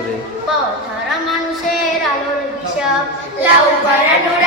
জোরে। পথ মানুষের আলোর হিসাব লাউ বাড়ানোর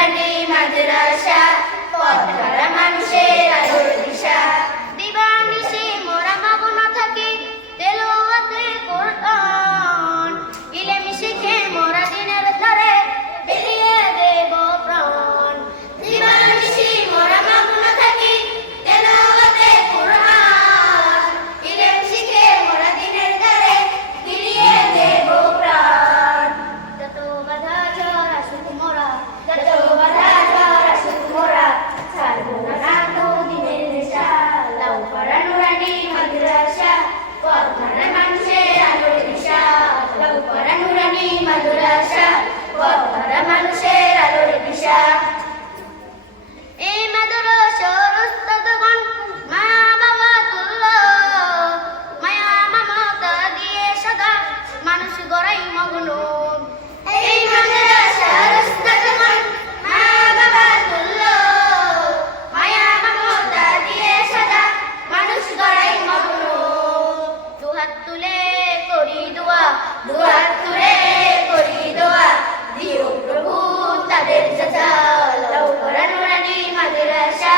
মানুষের আলোর দিশা এই মাদুর সরস্তগণ মা বাবা তুল্য মায়া মমতা দিয়ে সদা মানুষ গড়াই মগ্ন। তাদের চেঁচাও লৌকরণ রানী মাদের আশা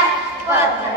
পথ